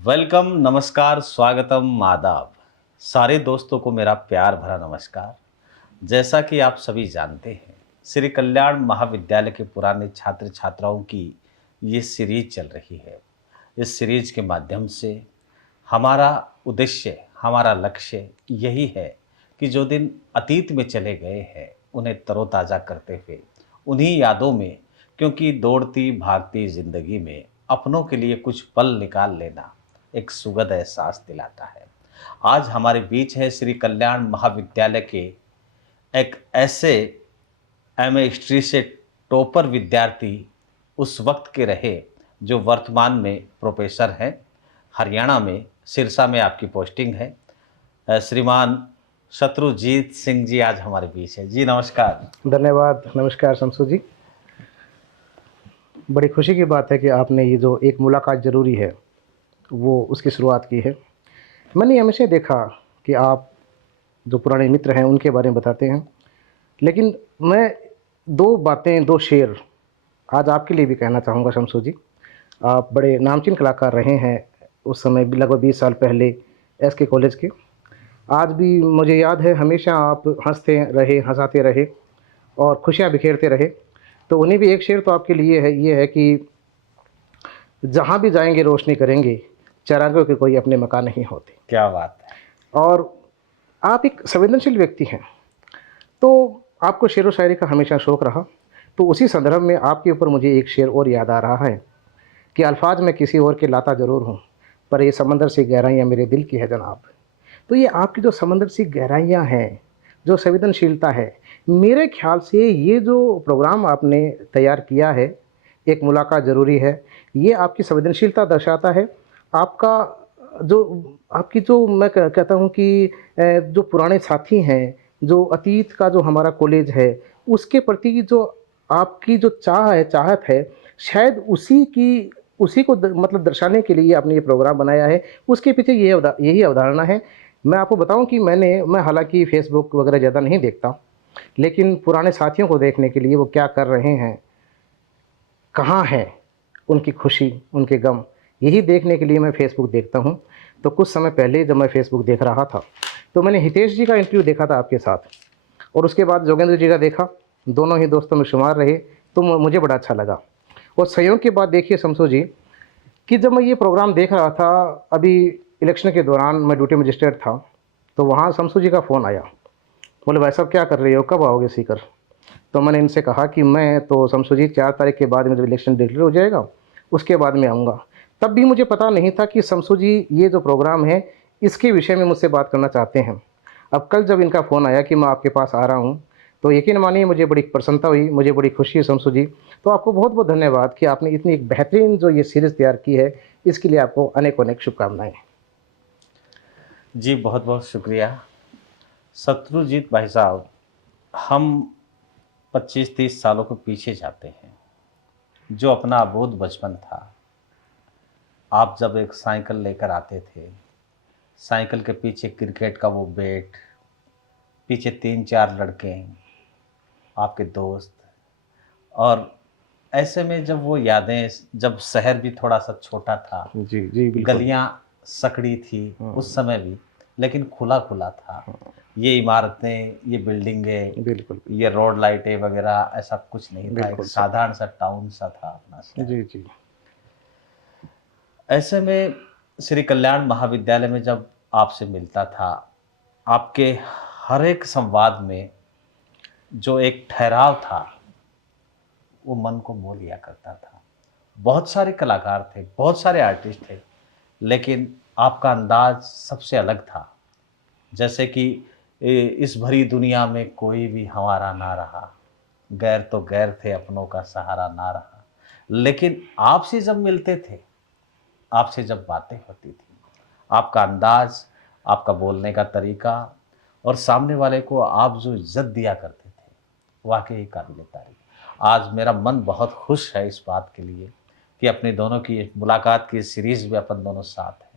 Welcome, नमस्कार, स्वागतम, आदाब। सारे दोस्तों को मेरा प्यार भरा नमस्कार। जैसा कि आप सभी जानते हैं, श्री कल्याण महाविद्यालय के पुराने छात्र छात्राओं की ये सीरीज चल रही है। इस सीरीज के माध्यम से हमारा उद्देश्य, हमारा लक्ष्य यही है कि जो दिन अतीत में चले गए हैं, उन्हें तरोताज़ा करते हुए, उन्हीं यादों में, क्योंकि दौड़ती भागती ज़िंदगी में अपनों के लिए कुछ पल निकाल लेना एक सुखद एहसास दिलाता है। आज हमारे बीच है श्री कल्याण महाविद्यालय के एक ऐसे एमए हिस्ट्री से टॉपर विद्यार्थी उस वक्त के रहे जो वर्तमान में प्रोफेसर हैं। हरियाणा में सिरसा में आपकी पोस्टिंग है। श्रीमान शत्रुजीत सिंह जी आज हमारे बीच है। जी नमस्कार। धन्यवाद। नमस्कार शमसू जी। बड़ी खुशी की बात है कि आपने ये जो एक मुलाकात ज़रूरी है वो उसकी शुरुआत की है। मैंने हमेशा देखा कि आप जो पुराने मित्र हैं उनके बारे में बताते हैं, लेकिन मैं दो बातें, दो शेर आज आपके लिए भी कहना चाहूँगा शमसू जी। आप बड़े नामचीन कलाकार रहे हैं उस समय भी, लगभग 20 साल पहले एसके कॉलेज के। आज भी मुझे याद है, हमेशा आप हंसते रहे, हंसाते रहे और खुशियाँ बिखेरते रहे। तो उन्हें भी एक शेर तो आपके लिए है, ये है कि जहाँ भी जाएंगे रोशनी करेंगे, चरागों के कोई अपने मकान नहीं होते। क्या बात है। और आप एक संवेदनशील व्यक्ति हैं, तो आपको शेर व शायरी का हमेशा शौक़ रहा। तो उसी संदर्भ में आपके ऊपर मुझे एक शेर और याद आ रहा है कि अल्फाज में किसी और के लाता ज़रूर हूँ, पर ये समंदर सी गहराइयाँ मेरे दिल की है जनाब। तो ये आपकी जो समंदर सी गहराइयाँ हैं, जो संवेदनशीलता है, मेरे ख्याल से ये जो प्रोग्राम आपने तैयार किया है, एक मुलाकात ज़रूरी है, ये आपकी संवेदनशीलता दर्शाता है। आपका जो आपकी जो मैं कहता हूँ कि जो पुराने साथी हैं, जो अतीत का जो हमारा कॉलेज है, उसके प्रति जो आपकी जो चाह है, चाहत है, शायद उसी को मतलब दर्शाने के लिए आपने ये प्रोग्राम बनाया है। उसके पीछे यही अवधारणा है। मैं आपको बताऊं कि मैं हालांकि फ़ेसबुक वगैरह ज़्यादा नहीं देखता, लेकिन पुराने साथियों को देखने के लिए वो क्या कर रहे हैं, कहाँ हैं, उनकी खुशी, उनके गम, यही देखने के लिए मैं फ़ेसबुक देखता हूँ। तो कुछ समय पहले जब मैं फ़ेसबुक देख रहा था, तो मैंने हितेश जी का इंटरव्यू देखा था आपके साथ, और उसके बाद जोगेंद्र जी का देखा। दोनों ही दोस्तों में शुमार रहे, तो मुझे बड़ा अच्छा लगा। और संयोग की बात देखिए शमसू जी, कि जब मैं ये प्रोग्राम देख रहा था, अभी इलेक्शन के दौरान मैं ड्यूटी मजिस्ट्रेट था, तो वहाँ शमसू जी का फ़ोन आया। बोले, भाई साहब क्या कर रहे हो, कब आओगे सीकर? तो मैंने इनसे कहा कि मैं तो शमसू जी 4 तारीख के बाद में जब इलेक्शन डिक्लेयर हो जाएगा, उसके बाद में आऊँगा। तब भी मुझे पता नहीं था कि शमसू जी ये जो प्रोग्राम है, इसके विषय में मुझसे बात करना चाहते हैं। अब कल जब इनका फ़ोन आया कि मैं आपके पास आ रहा हूँ, तो यकीन मानिए मुझे बड़ी प्रसन्नता हुई, मुझे बड़ी खुशी है शमसू जी। तो आपको बहुत-बहुत धन्यवाद कि आपने इतनी एक बेहतरीन जो ये सीरीज़ तैयार की है, इसके लिए आपको अनेक-अनेक शुभकामनाएँ। जी बहुत बहुत शुक्रिया शत्रुजीत भाई साहब। हम 25-30 सालों के पीछे जाते हैं। जो अपना अबोध बचपन था, आप जब एक साइकिल लेकर आते थे, साइकिल के पीछे क्रिकेट का वो बैट, पीछे 3-4 लड़के, आपके दोस्त, और ऐसे में जब वो यादें, जब शहर भी थोड़ा सा छोटा था, जी, जी, बिल्कुल। गलियां सकड़ी थी उस समय भी, लेकिन खुला खुला था। ये इमारतें, ये बिल्डिंगें, बिल्कुल, ये रोड लाइटें वगैरह ऐसा कुछ नहीं था। एक बिल्कुल सर। साधारण सा टाउन सा था अपना शहर। जी, जी। ऐसे में श्री कल्याण महाविद्यालय में जब आपसे मिलता था, आपके हर एक संवाद में जो एक ठहराव था, वो मन को मोह लिया करता था। बहुत सारे कलाकार थे, बहुत सारे आर्टिस्ट थे, लेकिन आपका अंदाज सबसे अलग था। जैसे कि इस भरी दुनिया में कोई भी हमारा ना रहा, गैर तो गैर थे, अपनों का सहारा ना रहा। लेकिन आपसे जब मिलते थे, आपसे जब बातें होती थी, आपका अंदाज, आपका बोलने का तरीका, और सामने वाले को आप जो इज्जत दिया करते थे, वाकई काबिल तारीफ। आज मेरा मन बहुत खुश है इस बात के लिए कि अपने दोनों की मुलाकात की सीरीज में अपन दोनों साथ हैं।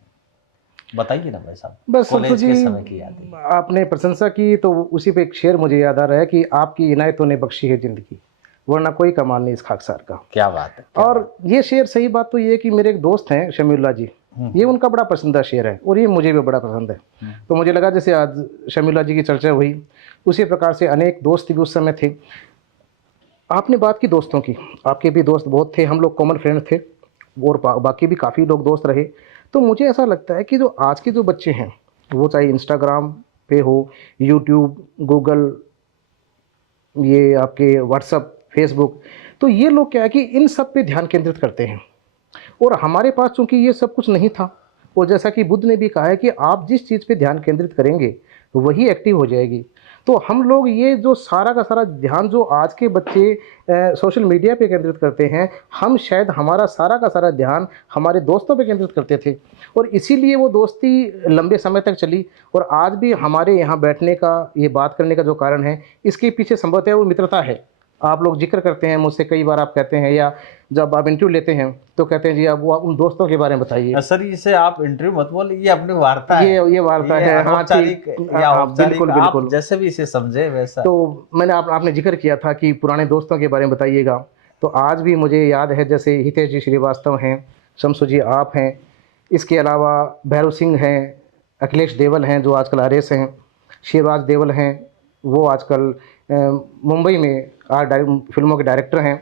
बताइए ना भाई साहब, बस शमसू कॉलेज जी, के समय की यादें। आपने प्रशंसा की तो उसी पे एक शेर मुझे याद आ रहा है कि आपकी इनायतों ने बख्शी है ज़िंदगी, वरना कोई कमाल नहीं इस खाकसार का। क्या बात है, क्या और बात ये शेर, सही बात तो ये है कि मेरे एक दोस्त हैं शमीउल्लाह जी, ये उनका बड़ा पसंदीदा शेर है और ये मुझे भी बड़ा पसंद है। तो मुझे लगा जैसे आज शमीला जी की चर्चा हुई, उसी प्रकार से अनेक दोस्त भी उस समय थे। आपने बात की दोस्तों की, आपके भी दोस्त बहुत थे, हम लोग कॉमन फ्रेंड थे और बाकी भी काफ़ी लोग दोस्त रहे। तो मुझे ऐसा लगता है कि जो आज के जो बच्चे हैं, वो चाहे इंस्टाग्राम पे हो, यूट्यूब, गूगल, ये आपके व्हाट्सअप, फेसबुक, तो ये लोग क्या है कि इन सब पे ध्यान केंद्रित करते हैं और हमारे पास चूंकि ये सब कुछ नहीं था। और जैसा कि बुद्ध ने भी कहा है कि आप जिस चीज़ पे ध्यान केंद्रित करेंगे वही एक्टिव हो जाएगी। तो हम लोग ये जो सारा का सारा ध्यान जो आज के बच्चे सोशल मीडिया पे केंद्रित करते हैं, हम शायद हमारा सारा का सारा ध्यान हमारे दोस्तों पे केंद्रित करते थे और इसीलिए वो दोस्ती लंबे समय तक चली। और आज भी हमारे यहाँ बैठने का, ये बात करने का जो कारण है, इसके पीछे संभवतः वो मित्रता है। आप लोग जिक्र करते हैं मुझसे, कई बार आप कहते हैं या जब आप इंटरव्यू लेते हैं तो कहते हैं जी आप वो उन दोस्तों के बारे में बताइए। सर इसे आप इंटरव्यू मत बोलिए, ये अपनी वार्ता है, ये वार्ता ये है। हाँ अनौपचारिक ठीक, या हाँ औपचारिक, बिल्कुल आप बिल्कुल। जैसे भी इसे समझे वैसा। तो मैंने आपने जिक्र किया था कि पुराने दोस्तों के बारे में बताइएगा, तो आज भी मुझे याद है जैसे हितेश जी श्रीवास्तव हैं, शमसू जी आप हैं, इसके अलावा भैरव सिंह हैं, अखिलेश देवल हैं जो आजकल आरएस हैं, शिवराज देवल हैं, वो आजकल मुंबई में फिल्मों के डायरेक्टर हैं,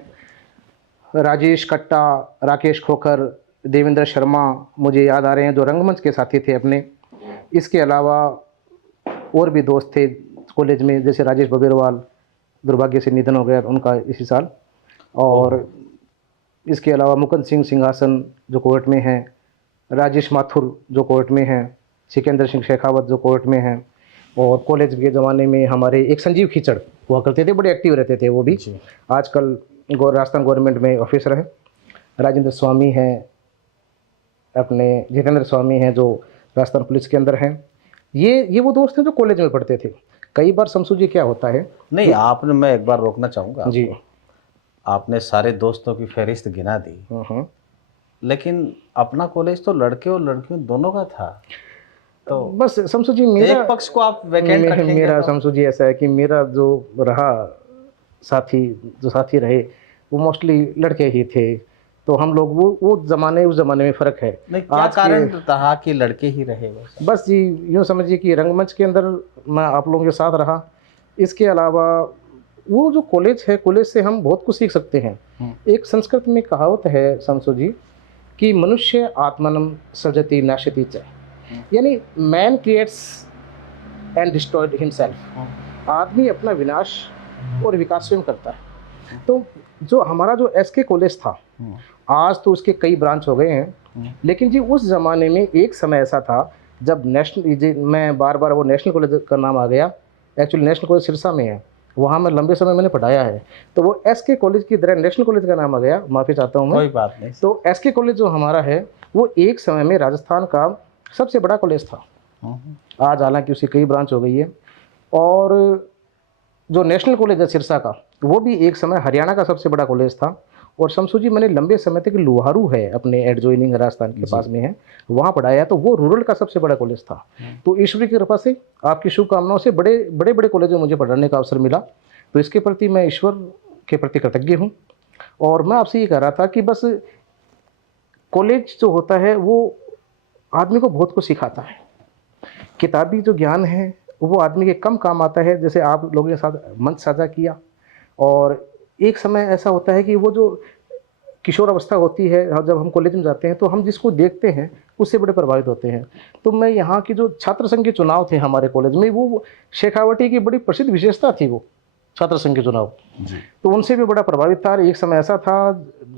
राजेश कट्टा, राकेश खोखर, देवेंद्र शर्मा मुझे याद आ रहे हैं जो रंगमंच के साथी थे अपने। इसके अलावा और भी दोस्त थे कॉलेज में, जैसे राजेश बबेरवाल, दुर्भाग्य से निधन हो गया उनका इसी साल। और इसके अलावा मुकुंद सिंह सिंहासन जो कोर्ट में हैं, राजेश माथुर जो कोर्ट में हैं, सिकंदर सिंह शेखावत जो कोर्ट में हैं। और कॉलेज के ज़माने में हमारे एक संजीव खिचड़ हुआ करते थे, बड़े एक्टिव रहते थे वो भी, आजकल राजस्थान गवर्नमेंट में ऑफिसर हैं। राजेंद्र स्वामी हैं, अपने जितेंद्र स्वामी हैं जो राजस्थान पुलिस के अंदर हैं। ये वो दोस्त हैं जो कॉलेज में पढ़ते थे। कई बार शमसू जी क्या होता है, नहीं आपने, मैं एक बार रोकना चाहूँगा जी, आपने सारे दोस्तों की फहरिस्त गिना दी, लेकिन अपना कॉलेज तो लड़के और लड़कियों दोनों का था, तो बस शमसू जी मेरा एक पक्ष को आप वैकेंट रखेंगे मेरा तो? शमसू जी ऐसा है कि मेरा जो रहा साथी रहे वो मोस्टली लड़के ही थे। तो हम लोग वो ज़माने उस ज़माने में फ़र्क है। नहीं क्या कारण रहा कि लड़के ही रहे? बस जी यूँ समझिए कि रंगमंच के अंदर मैं आप लोगों के साथ रहा। इसके अलावा वो जो कॉलेज है, कॉलेज से हम बहुत कुछ सीख सकते हैं। एक संस्कृत में कहावत है शमसू जी कि मनुष्य आत्मनम सृजति नाशति च, यानी man creates and destroyed himself. आदमी अपना विनाश और विकास स्वयं करता है। तो जो हमारा जो एसके कॉलेज था, आज तो उसके कई ब्रांच हो गए हैं, लेकिन जी उस ज़माने में एक समय ऐसा था जब मैं बार बार वो नेशनल कॉलेज का नाम आ गया, एक्चुअली नेशनल कॉलेज सिरसा में है, वहाँ मैं लंबे समय मैंने पढ़ाया है। तो वो एसके कॉलेज की तरह नेशनल कॉलेज का नाम आ गया, माफ़ी चाहता हूँ मैं। कोई बात नहीं। तो एसके कॉलेज जो हमारा है वो एक समय में राजस्थान का सबसे बड़ा कॉलेज था। आज हालांकि उसकी कई ब्रांच हो गई है। और जो नेशनल कॉलेज है सिरसा का, वो भी एक समय हरियाणा का सबसे बड़ा कॉलेज था। और शमसू जी मैंने लंबे समय तक लुहारू है अपने एडजॉइनिंग राजस्थान के पास में है, वहाँ पढ़ाया, तो वो रूरल का सबसे बड़ा कॉलेज था। तो ईश्वर की कृपा से, आपकी शुभकामनाओं से बड़े बड़े कॉलेज में मुझे पढ़ाने का अवसर मिला। तो इसके प्रति मैं ईश्वर के प्रति कृतज्ञ हूँ। और मैं आपसे ये कह रहा था कि बस कॉलेज जो होता है वो आदमी को बहुत कुछ सिखाता है। किताबी जो ज्ञान है वो आदमी के कम काम आता है, जैसे आप लोगों के साथ मंच साझा किया। और एक समय ऐसा होता है कि वो जो किशोर अवस्था होती है, जब हम कॉलेज में जाते हैं तो हम जिसको देखते हैं उससे बड़े प्रभावित होते हैं। तो मैं यहाँ की जो छात्र संघ के चुनाव थे हमारे कॉलेज में, वो शेखावटी की बड़ी प्रसिद्ध विशेषता थी, वो छात्र संघ के चुनाव, तो उनसे भी बड़ा प्रभावित था। एक समय ऐसा था,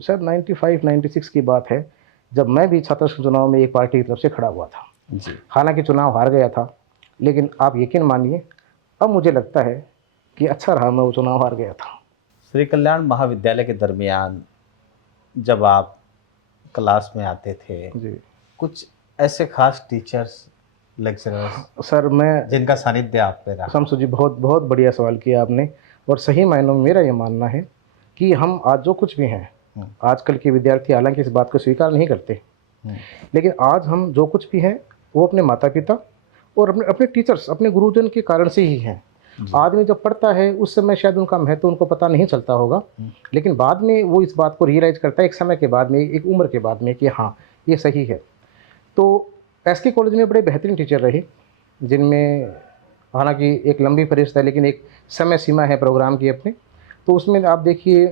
शायद 95-96 की बात है, जब मैं भी छात्र संघ चुनाव में एक पार्टी की तरफ से खड़ा हुआ था। हालांकि चुनाव हार गया था, लेकिन आप यकीन मानिए अब मुझे लगता है कि अच्छा रहा मैं वो चुनाव हार गया था। श्री कल्याण महाविद्यालय के दरमियान जब आप क्लास में आते थे जी, कुछ ऐसे खास टीचर्स, लेक्चरर्स सर मैं जिनका सानिध्य आप पे रहा? शमसू जी बहुत बहुत बढ़िया सवाल किया आपने। और सही मायनों में मेरा ये मानना है कि हम आज जो कुछ भी हैं, आजकल के विद्यार्थी हालांकि इस बात को स्वीकार नहीं करते, लेकिन आज हम जो कुछ भी हैं वो अपने माता पिता और अपने टीचर्स, अपने गुरुजन के कारण से ही हैं। आदमी जब पढ़ता है उस समय शायद उनका महत्व उनको पता नहीं चलता होगा, लेकिन बाद में वो इस बात को रियलाइज़ करता है एक समय के बाद में, एक उम्र के बाद में, कि हाँ ये सही है। तो एसके कॉलेज में बड़े बेहतरीन टीचर रहे, जिनमें हालांकि एक लंबी फहरिस्त है लेकिन एक समय सीमा है प्रोग्राम की अपने। तो उसमें आप देखिए,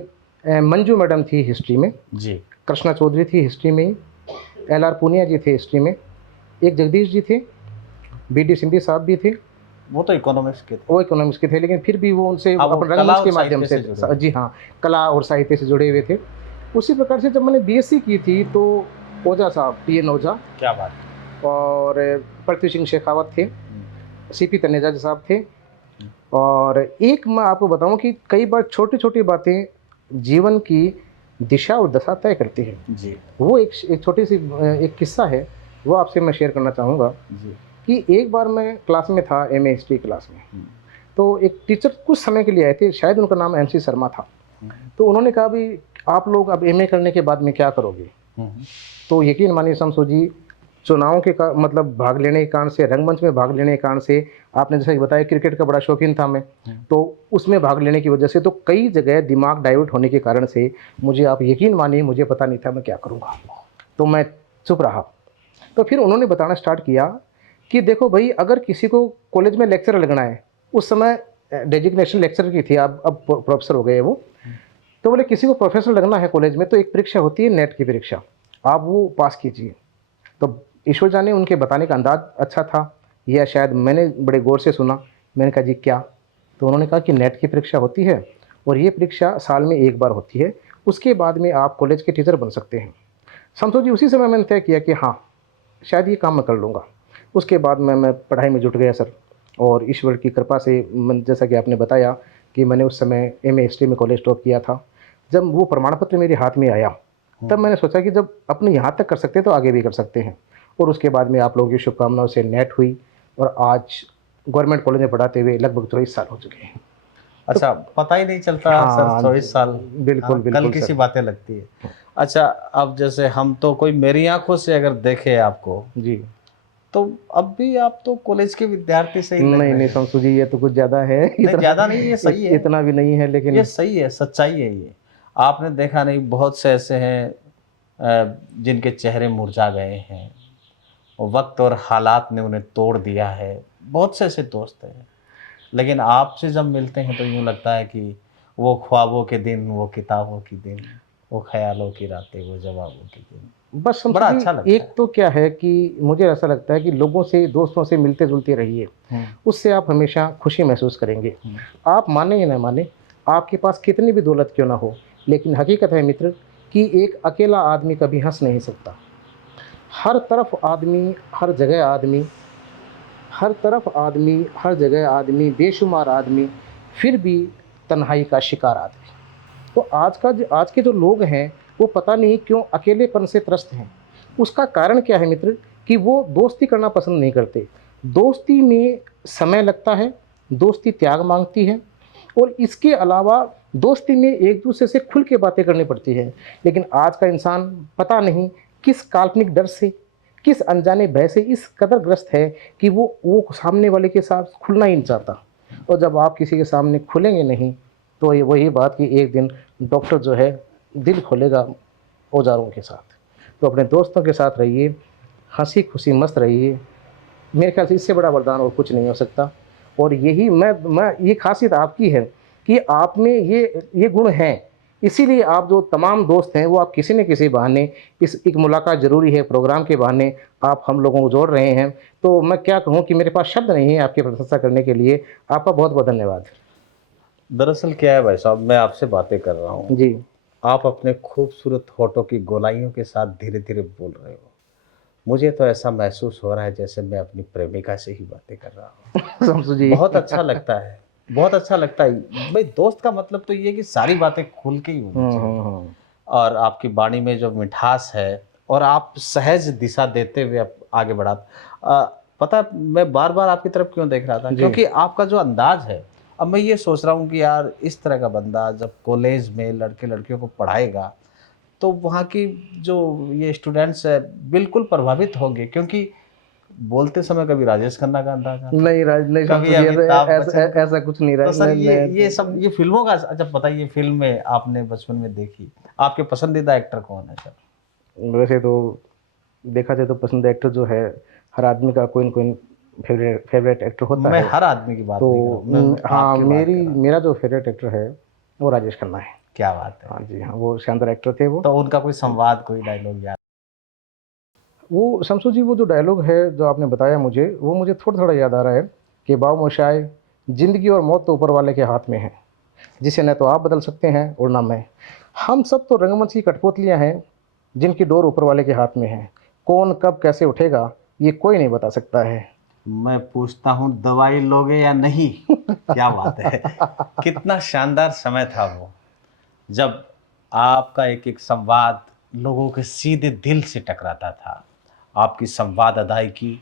मंजू मैडम थी हिस्ट्री में, जी। कृष्णा चौधरी थी हिस्ट्री में, एल आर पूनिया जी थे हिस्ट्री में, एक जगदीश जी थे, बी डी सिंधी साहब भी थे, वो तो इकोनॉमिक्स के थे। वो इकोनॉमिक्स के थे, लेकिन फिर भी वो उनसे हाँ, वो अपने कला रंगमंच और के माध्यम साहित्य से से जुड़े जी हाँ, कला और साहित्य से जुड़े हुए थे। उसी प्रकार से जब मैंने बीएससी की थी तो ओझा साहब, पीएन ओझा, क्या बात है। और पृथ्वी सिंह शेखावत थे, सीपी तनेजा जी साहब थे। और एक मैं आपको बताऊं कि कई बार छोटी छोटी बातें जीवन की दिशा और दशा तय करती है। जी। वो एक छोटी सी एक किस्सा है, वो आपसे मैं शेयर करना चाहूँगा जी। कि एक बार मैं क्लास में था, एमए हिस्ट्री क्लास में। तो एक टीचर कुछ समय के लिए आए थे, शायद उनका नाम एमसी शर्मा था। तो उन्होंने कहा भी आप लोग अब एमए करने के बाद में क्या करोगे। तो यकीन मानिए शमसू जी, चुनाव के मतलब भाग लेने के कारण से, रंगमंच में भाग लेने के कारण से, आपने जैसा कि बताया क्रिकेट का बड़ा शौकीन था मैं, तो उसमें भाग लेने की वजह से तो कई जगह दिमाग डाइवर्ट होने के कारण से मुझे, आप यकीन मानिए, मुझे पता नहीं था मैं क्या करूँगा। तो मैं चुप रहा। तो फिर उन्होंने बताना स्टार्ट किया कि देखो भाई, अगर किसी को कॉलेज में लेक्चर लगना है, उस समय डेजिग्नेशन लेक्चर की थी, अब प्रोफेसर हो गए वो। तो बोले किसी को प्रोफेसर लगना है कॉलेज में तो एक परीक्षा होती है, नेट की परीक्षा, आप वो पास कीजिए। तो ईश्वर जाने उनके बताने का अंदाज अच्छा था, या शायद मैंने बड़े गौर से सुना। मैंने कहा जी क्या। तो उन्होंने कहा कि नेट की परीक्षा होती है और ये परीक्षा साल में एक बार होती है, उसके बाद में आप कॉलेज के टीचर बन सकते हैं। समझो जी, उसी समय मैंने तय किया कि हाँ, शायद ये काम मैं कर लूँगा। उसके बाद मैं पढ़ाई में जुट गया सर, और ईश्वर की कृपा से जैसा कि आपने बताया कि मैंने उस समय एमए हिस्ट्री में कॉलेज टॉप किया था। जब वो प्रमाण पत्र मेरे हाथ में आया, तब मैंने सोचा कि जब अपने यहाँ तक कर सकते हैं तो आगे भी कर सकते हैं। और उसके बाद में आप लोगों की शुभकामनाओं से नेट हुई, और आज गवर्नमेंट कॉलेज में पढ़ाते हुए लगभग 24 साल हो चुके हैं। अच्छा, पता ही नहीं चलता सर, हाँ 24 साल। बिल्कुल हाँ, कल बिल्कुल किसी सर। बातें लगती है। अच्छा, अब जैसे हम तो, कोई मेरी आंखों से अगर देखे आपको, जी तो अब भी आप तो कॉलेज के विद्यार्थी से ही लग नहीं रहे नहीं हैं। शमसू जी, ये तो कुछ ज़्यादा है। नहीं, ज्यादा नहीं, ये सही है। इतना भी नहीं है, लेकिन ये सही है, सच्चाई है ये। आपने देखा नहीं, बहुत से ऐसे हैं जिनके चेहरे मुरझा गए हैं, वक्त और हालात ने उन्हें तोड़ दिया है। बहुत से ऐसे दोस्त हैं, लेकिन आपसे जब मिलते हैं तो यूं लगता है कि वो ख्वाबों के दिन, वो किताबों की दिन, वो ख्यालों की रातें, वो जवाबों के दिन। बस शमसू बड़ा जी, अच्छा लगता एक तो क्या है कि मुझे ऐसा लगता है कि लोगों से, दोस्तों से मिलते जुलते रहिए, है। उससे आप हमेशा खुशी महसूस करेंगे। आप माने या न माने, आपके पास कितनी भी दौलत क्यों ना हो, लेकिन हकीकत है मित्र कि एक अकेला आदमी कभी हंस नहीं सकता। हर तरफ आदमी, हर जगह आदमी, हर तरफ आदमी, हर जगह आदमी, बेशुमार आदमी, फिर भी तन्हाई का शिकार आदमी। तो आज के जो लोग हैं, वो पता नहीं क्यों अकेलेपन से त्रस्त हैं। उसका कारण क्या है मित्र, कि वो दोस्ती करना पसंद नहीं करते। दोस्ती में समय लगता है, दोस्ती त्याग मांगती है, और इसके अलावा दोस्ती में एक दूसरे से खुल के बातें करनी पड़ती है। लेकिन आज का इंसान पता नहीं किस काल्पनिक डर से, किस अनजाने भय से इस कदर ग्रस्त है कि वो सामने वाले के साथ खुलना ही नहीं चाहता। और जब आप किसी के सामने खुलेंगे नहीं, तो ये वही बात कि एक दिन डॉक्टर जो है दिल खोलेगा औजारों के साथ। तो अपने दोस्तों के साथ रहिए, हंसी खुशी मस्त रहिए। मेरे ख्याल से इससे बड़ा वरदान और कुछ नहीं हो सकता। और यही मैं ये खासियत आपकी है कि आप में ये गुण हैं, इसीलिए आप जो तमाम दोस्त हैं वो आप किसी न किसी बहाने, इस एक मुलाकात ज़रूरी है, प्रोग्राम के बहाने आप हम लोगों को जोड़ रहे हैं। तो मैं क्या कहूँ कि मेरे पास शब्द नहीं है आपकी प्रशंसा करने के लिए। आपका बहुत बहुत धन्यवाद। दरअसल क्या है भाई साहब, मैं आपसे बातें कर रहा हूँ, जी आप अपने खूबसूरत होठों की गोलाइयों के साथ धीरे धीरे बोल रहे हो। मुझे तो ऐसा महसूस हो रहा है जैसे मैं अपनी प्रेमिका से ही बातें कर रहा हूँ। शमसू जी। बहुत अच्छा लगता है, बहुत अच्छा लगता है भाई। दोस्त का मतलब तो ये है कि सारी बातें खुल के ही होनी चाहिए। और आपकी वाणी में जो मिठास है, और आप सहज दिशा देते हुए आप आगे बढ़ा। पता है, मैं बार बार आपकी तरफ क्यों देख रहा था, जी क्योंकि आपका जो अंदाज है, अब मैं ये सोच रहा हूँ कि यार इस तरह का बंदा जब कॉलेज में लड़के लड़कियों को पढ़ाएगा, तो वहाँ की जो ये स्टूडेंट्स है बिल्कुल प्रभावित होंगे, क्योंकि बोलते समय कभी राजेश खन्ना का अंदाज आता है, नहीं राज, नहीं कभी शमसू जी, अमिताभ ऐसा बच्चन ऐसा का। ऐसा कुछ नहीं तो राज। सर ये मैं सब ये फिल्मों का, अच्छा बताइए, फिल्म में आपने बचपन में देखी, आपके पसंदीदा एक्टर कौन है सर? वैसे तो देखा जाए तो पसंदीदा एक्टर जो है, हर आदमी का कोई न कोई फेवरेट एक्टर होता मैं है। हर आदमी की बात तो नहीं कर रहा हूँ, मैं हाँ, आपकी बात कर रहा हूँ। मेरा जो फेवरेट एक्टर है वो राजेश खन्ना है। क्या बात है। हाँ जी, हाँ, वो शानदार एक्टर थे वो। तो उनका कोई संवाद, कोई डायलॉग याद? वो शमसू जी, वो जो डायलॉग है जो आपने बताया मुझे, वो मुझे थोड़ा थोड़ा याद आ रहा है कि बाव मोशाय, ज़िंदगी और मौत तो ऊपर वाले के हाथ में है, जिसे न तो आप बदल सकते हैं और ना मैं। हम सब तो रंगमंच की कठपुतलियाँ हैं जिनकी डोर ऊपर वाले के हाथ में है। कौन कब कैसे उठेगा ये कोई नहीं बता सकता है। मैं पूछता हूँ, दवाई लोगे या नहीं? क्या बात है। कितना शानदार समय था वो, जब आपका एक एक संवाद लोगों के सीधे दिल से टकराता था। आपकी संवाद अदायगी,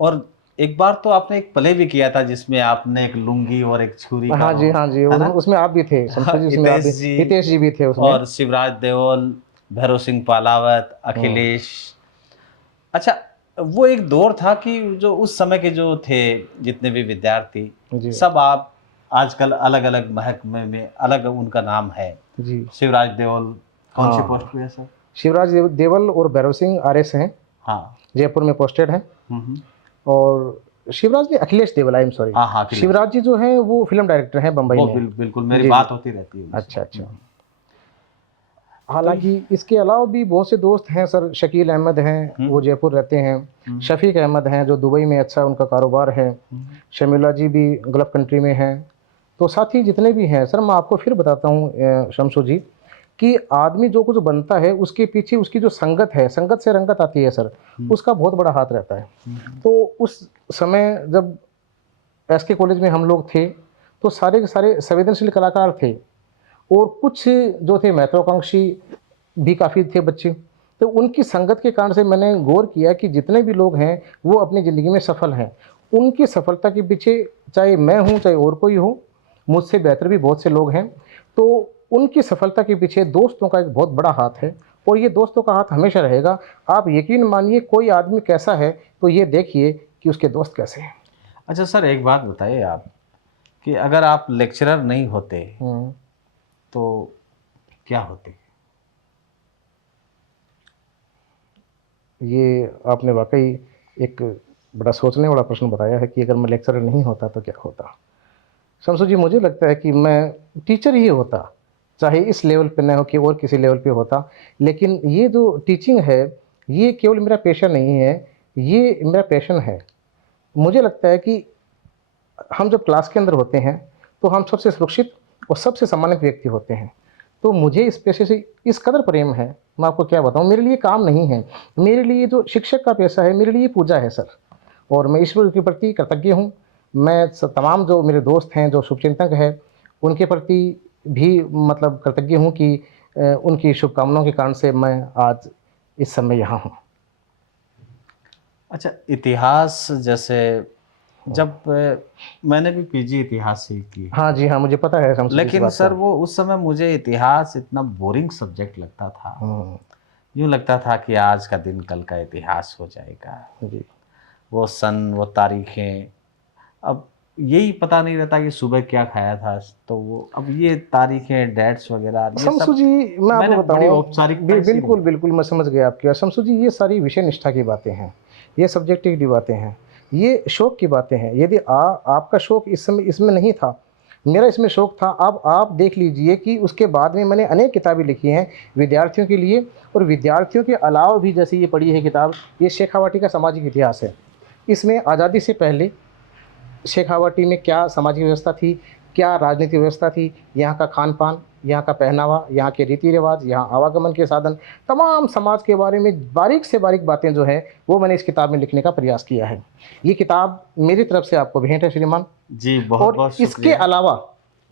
और एक बार तो आपने एक प्ले भी किया था जिसमें आपने एक लुंगी और एक छुरी का हाँ जी, रोल, हाँ जी, है ना? उसमें आप भी थे शमसू जी, उसमें आप हितेश भी, जी हितेश जी भी थे उसमें। और शिवराज देओल, भैरव सिंह पालावत, हम्म, अखिलेश। अच्छा, वो एक दौर था कि जो उस समय के जो थे जितने भी विद्यार्थी, जी सब आप आजकल अलग अलग महकमे में अलग उनका नाम है। जी। शिवराज देओल कौन सी पोस्ट हाँ, पे है सर? देवल और भैरव सिंह आरएस हैं, हाँ। जयपुर में पोस्टेड हैं। हम्म। और शिवराज नहीं, अखिलेश देवल, आई एम सॉरी। हाँ हाँ, अखिलेश। शिवराज जी जो हैं वो फिल्म डायरेक्टर हैं बम्बई वो में। बिल्कुल मेरी जी जी। बात होती रहती है उनसे। अच्छा अच्छा। तो हालांकि इसके अलावा भी बहुत से दोस्त हैं सर, शकील अहमद हैं, वो हम्म जयपुर रहते हैं। हम्म शफीक अहमद हैं जो दुबई में अच्छा उनका कारोबार है। हम्म। शमीला जी भी गल्फ़ कंट्री में हैं। तो साथी जितने भी हैं सर, मैं आपको फिर बताता हूँ शमसू जी, कि आदमी जो कुछ बनता है उसके पीछे उसकी जो संगत है, संगत से रंगत आती है सर, उसका बहुत बड़ा हाथ रहता है। तो उस समय जब एसके कॉलेज में हम लोग थे, तो सारे के सारे संवेदनशील कलाकार थे, और कुछ जो थे महत्वाकांक्षी भी काफ़ी थे बच्चे। तो उनकी संगत के कारण से मैंने गौर किया कि जितने भी लोग हैं वो अपनी ज़िंदगी में सफल हैं। उनकी सफलता के पीछे चाहे मैं हूँ, चाहे और कोई हो, मुझसे बेहतर भी बहुत से लोग हैं। तो उनकी सफलता के पीछे दोस्तों का एक बहुत बड़ा हाथ है, और ये दोस्तों का हाथ हमेशा रहेगा। आप यकीन मानिए, कोई आदमी कैसा है तो ये देखिए कि उसके दोस्त कैसे हैं। अच्छा सर, एक बात बताइए आप, कि अगर आप लेक्चरर नहीं होते हुँ। तो क्या होते? ये आपने वाक़ई एक बड़ा सोचने वाला प्रश्न बताया है कि अगर मैं लेक्चरर नहीं होता तो क्या होता? शमसू जी, मुझे लगता है कि मैं टीचर ही होता, चाहे इस लेवल पे ना हो कि और किसी लेवल पे होता। लेकिन ये जो टीचिंग है, ये केवल मेरा पेशा नहीं है, ये मेरा पैशन है। मुझे लगता है कि हम जब क्लास के अंदर होते हैं, तो हम सबसे सुरक्षित और सबसे सम्मानित व्यक्ति होते हैं। तो मुझे इस पेशे से इस कदर प्रेम है, मैं आपको क्या बताऊँ, मेरे लिए काम नहीं है। मेरे लिए जो शिक्षक का पेशा है, मेरे लिए पूजा है सर। और मैं ईश्वर के प्रति कृतज्ञ हूँ। मैं तमाम जो मेरे दोस्त हैं, जो शुभचिंतक हैं, उनके प्रति भी मतलब कृतज्ञ हूँ कि उनकी शुभकामनाओं के कारण से मैं आज इस समय यहाँ हूँ। अच्छा, इतिहास जैसे, जब मैंने भी पीजी इतिहास से ही की है, हाँ जी, हाँ, मुझे पता है शमसू जी इस लेकिन बात सर का। वो उस समय मुझे इतिहास इतना बोरिंग सब्जेक्ट लगता था। हुँ, यूँ लगता था कि आज का दिन कल का इतिहास हो जाएगा। जी। वो सन, वो तारीखें, अब यही पता नहीं रहता कि सुबह क्या खाया था। तो वो अब ये तारीखें, डेट्स वगैरह ये शमसू सब जी, मैं आपको मैंने बड़ी बताऊँ, औपचारिकता इसीलिए बिल्कुल, ली। बिल्कुल मैं समझ गया आपकी बात। शमसू जी, ये सारी विषय निष्ठा की बातें हैं, ये सब्जेक्टिविटी बातें हैं, ये शौक की बातें हैं। यदि आपका शौक इस समय इसमें नहीं था, मेरा इसमें शौक था। अब आप देख लीजिए कि उसके बाद में मैंने अनेक किताबें लिखी हैं विद्यार्थियों के लिए, और विद्यार्थियों के अलावा भी, जैसे ये पढ़ी है किताब, ये शेखावाटी का सामाजिक इतिहास है। इसमें आज़ादी से पहले शेखावाटी में क्या सामाजिक व्यवस्था थी, क्या राजनीतिक व्यवस्था थी, यहाँ का खान-पान, यहाँ का पहनावा, यहाँ के रीति-रिवाज, यहाँ आवागमन के साधन, तमाम समाज के बारे में बारीक से बारीक बातें जो हैं, वो मैंने इस किताब में लिखने का प्रयास किया है। ये किताब मेरी तरफ से आपको भेंट है श्रीमान। जी, बहुत और बहुत इसके शुक्रिया। अलावा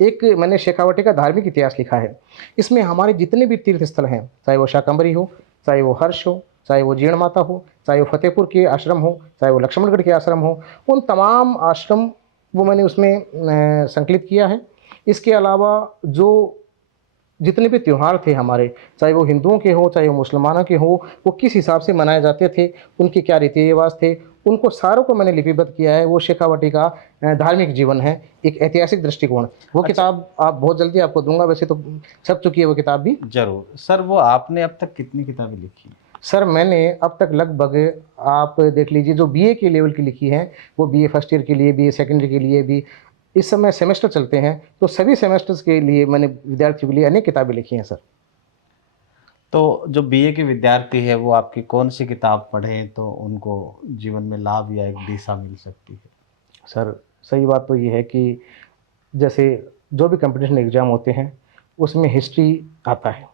एक मैंने शेखावाटी का धार्मिक इतिहास लिखा है। इसमें हमारे जितने भी तीर्थ स्थल हैं, चाहे वो शाकंभरी हो, चाहे वो हर्ष हो, चाहे वो जीण माता हो, चाहे वो फतेहपुर के आश्रम हो, चाहे वो लक्ष्मणगढ़ के आश्रम हो, उन तमाम आश्रम वो मैंने उसमें संकलित किया है। इसके अलावा जो जितने भी त्योहार थे हमारे, चाहे वो हिंदुओं के हों, चाहे वो मुसलमानों के हों, वो किस हिसाब से मनाए जाते थे, उनके क्या रीति-रिवाज थे, उनको सारों को मैंने लिपिबद्ध किया है। वो शेखावाटी का धार्मिक जीवन है, एक ऐतिहासिक दृष्टिकोण। वो अच्छा, किताब आप बहुत जल्दी आपको दूँगा, वैसे तो छप चुकी है वो किताब भी। ज़रूर। सर, वो आपने अब तक कितनी किताबें लिखी हैं? सर मैंने अब तक लगभग, आप देख लीजिए, जो बीए के लेवल की लिखी हैं, वो बीए फर्स्ट ईयर के लिए, बीए सेकंड ईयर के लिए भी इस समय सेमेस्टर चलते हैं, तो सभी सेमेस्टर्स के लिए मैंने विद्यार्थियों के लिए अनेक किताबें लिखी हैं सर। तो जो बीए के विद्यार्थी है वो आपकी कौन सी किताब पढ़ें तो उनको जीवन में लाभ या एक दिशा मिल सकती है? सर सही बात तो ये है कि जैसे जो भी कंपटीशन एग्ज़ाम होते हैं उसमें हिस्ट्री आता है,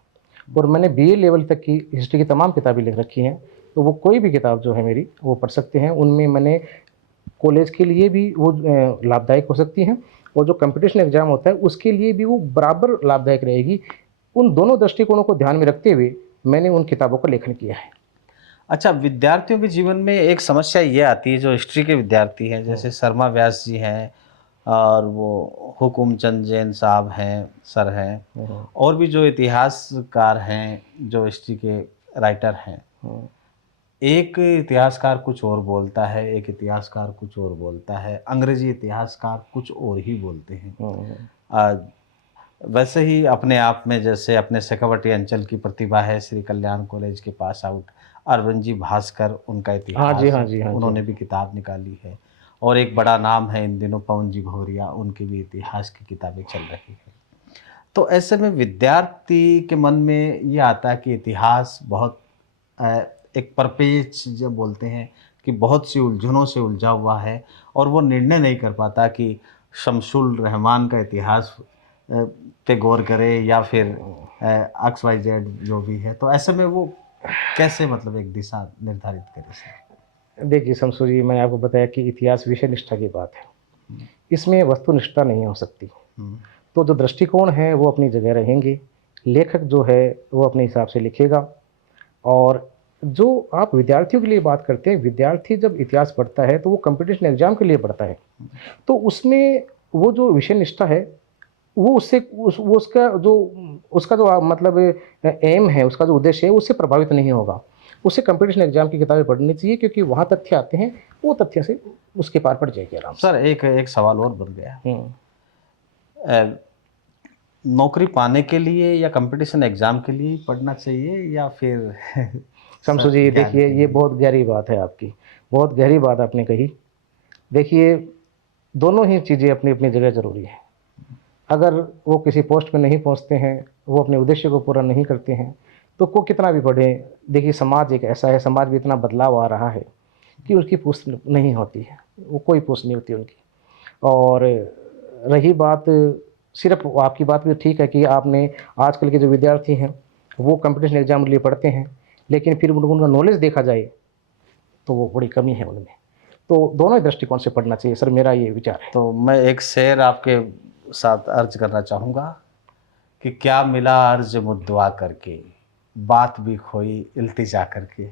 और मैंने बीए लेवल तक की हिस्ट्री की तमाम किताबें लिख रखी हैं, तो वो कोई भी किताब जो है मेरी वो पढ़ सकते हैं। उनमें मैंने कॉलेज के लिए भी वो लाभदायक हो सकती हैं, और जो कंपटीशन एग्ज़ाम होता है उसके लिए भी वो बराबर लाभदायक रहेगी। उन दोनों दृष्टिकोणों को ध्यान में रखते हुए मैंने उन किताबों का लेखन किया है। अच्छा, विद्यार्थियों के जीवन में एक समस्या ये आती है, जो हिस्ट्री के विद्यार्थी हैं जैसे शर्मा व्यास जी हैं और वो हुकुम चंद जैन साहब हैं, सर हैं, और भी जो इतिहासकार हैं, जो हिस्ट्री के राइटर हैं, एक इतिहासकार कुछ और बोलता है, एक इतिहासकार कुछ और बोलता है, अंग्रेजी इतिहासकार कुछ और ही बोलते हैं। वैसे ही अपने आप में जैसे अपने शेखावटी अंचल की प्रतिभा है, श्री कल्याण कॉलेज के पास आउट अरविंद जी भास्कर, उनका हाँ इतिहास जी, हाँ जी, हाँ जी। उन्होंने भी किताब निकाली है, और एक बड़ा नाम है इन दिनों पवन जी घोरिया, उनकी भी इतिहास की किताबें चल रही है। तो ऐसे में विद्यार्थी के मन में ये आता है कि इतिहास बहुत एक परपेच जो बोलते हैं कि बहुत सी उलझनों से उलझा हुआ है, और वो निर्णय नहीं कर पाता कि शमसुल रहमान का इतिहास पे गौर करे या फिर एक्स वाई जेड जो भी है। तो ऐसे में वो कैसे मतलब एक दिशा निर्धारित करे सर? देखिए शमसू जी, मैंने आपको बताया कि इतिहास विषय निष्ठा की बात है, इसमें वस्तुनिष्ठता नहीं हो सकती। हम्म, तो जो दृष्टिकोण है वो अपनी जगह रहेंगे, लेखक जो है वो अपने हिसाब से लिखेगा। और जो आप विद्यार्थियों के लिए बात करते हैं, विद्यार्थी जब इतिहास पढ़ता है तो वो कंपटीशन एग्जाम के लिए पढ़ता है, तो उसमें वो जो विषय निष्ठा है वो उससे वो उसका जो मतलब एम है, उसका जो उद्देश्य है, उससे प्रभावित नहीं होगा। उसे कंपटीशन एग्जाम की किताबें पढ़नी चाहिए, क्योंकि वहाँ तथ्य आते हैं, वो तथ्य से उसके पार पड़ जाएगी आराम से। सर एक एक सवाल और बन गया। हम्म। अ, नौकरी पाने के लिए या कंपटीशन एग्जाम के लिए पढ़ना चाहिए या फिर शमसू सर जी ज्ञान देखिए, के ये लिए? बहुत गहरी बात है आपकी, बहुत गहरी बात आपने कही। देखिए, दोनों ही चीज़ें अपनी अपनी जगह ज़रूरी है। अगर वो किसी पोस्ट पे नहीं पहुंचते हैं, वो अपने उद्देश्य को पूरा नहीं करते हैं, तो को कितना भी पढ़े, देखिए समाज एक ऐसा है, समाज में इतना बदलाव आ रहा है कि उसकी पूछ नहीं होती है, वो कोई पूछ नहीं होती उनकी। और रही बात, सिर्फ आपकी बात भी ठीक है कि आपने आजकल के जो विद्यार्थी हैं वो कंपटीशन एग्जाम के लिए पढ़ते हैं, लेकिन फिर उनका नॉलेज देखा जाए तो वो बड़ी कमी है उनमें। तो दोनों ही दृष्टिकोण से पढ़ना चाहिए सर, मेरा ये विचार है। तो मैं एक शेर आपके साथ अर्ज करना चाहूँगा कि क्या मिला अर्ज मुद्दवा करके, बात भी खोई इल्तिजा करके।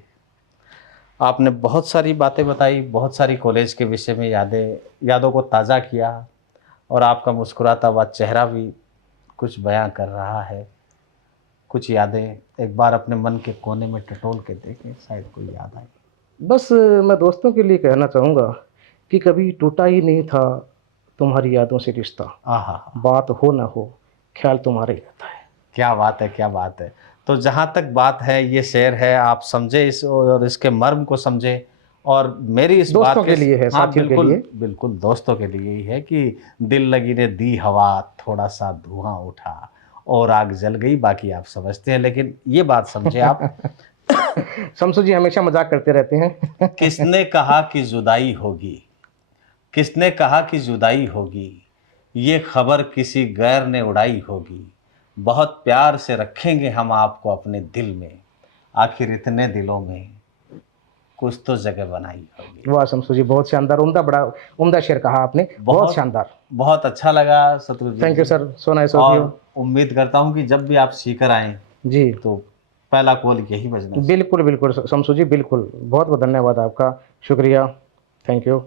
आपने बहुत सारी बातें बताई, बहुत सारी कॉलेज के विषय में यादों को ताज़ा किया, और आपका मुस्कुराता हुआ चेहरा भी कुछ बयां कर रहा है। कुछ यादें एक बार अपने मन के कोने में टटोल के देखें, शायद कोई याद आए। बस मैं दोस्तों के लिए कहना चाहूँगा कि कभी टूटा ही नहीं था तुम्हारी यादों से रिश्ता, आहा, बात हो ना हो ख्याल तुम्हारा ही रहता है। क्या बात है, क्या बात है। तो जहाँ तक बात है, ये शेर है, आप समझे इस और इसके मर्म को समझे, और मेरी इस बात दोस्तों के लिए है, हाँ साथियों के बिल्कुल लिए। बिल्कुल, दोस्तों के लिए ही है कि दिल लगी ने दी हवा, थोड़ा सा धुआं उठा और आग जल गई। बाकी आप समझते हैं, लेकिन ये बात समझे आप। शमसू जी हमेशा मजाक करते रहते हैं। किसने कहा कि जुदाई होगी, किसने कहा कि जुदाई होगी, ये खबर किसी गैर ने उड़ाई होगी, बहुत प्यार से रखेंगे हम आपको अपने दिल में, आखिर इतने दिलों में कुछ तो जगह बनाई होगी। वाह शमसू जी, बहुत शानदार, उम्दा, बड़ा उम्दा शेर कहा आपने, बहुत शानदार। बहुत अच्छा लगा Shatrujeet thank you ji. Sir, so nice of you. और उम्मीद करता हूँ कि जब भी आप सीकर आएँ जी तो पहला कॉल यही बजना चाहिए। बिल्कुल बिल्कुल शमसू जी, बिल्कुल, बहुत बहुत धन्यवाद आपका, शुक्रिया, थैंक यू।